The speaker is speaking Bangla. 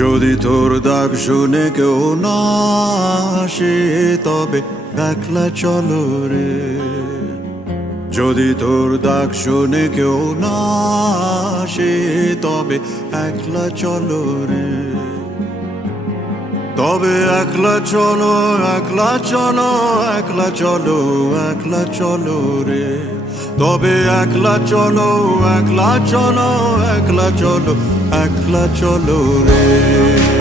যদি তোর ডাক শুনে কেউ না আসে তবে একলা চলো রে। যদি তোর ডাক শুনে কেউ না আসে তবে একলা চলো রে। তবে একলা চলো, একলা চলো, একলা চলো, একলা চলো রে। তবে একলা চলো, একলা চলো, একলা চলো, একলা চলো রে।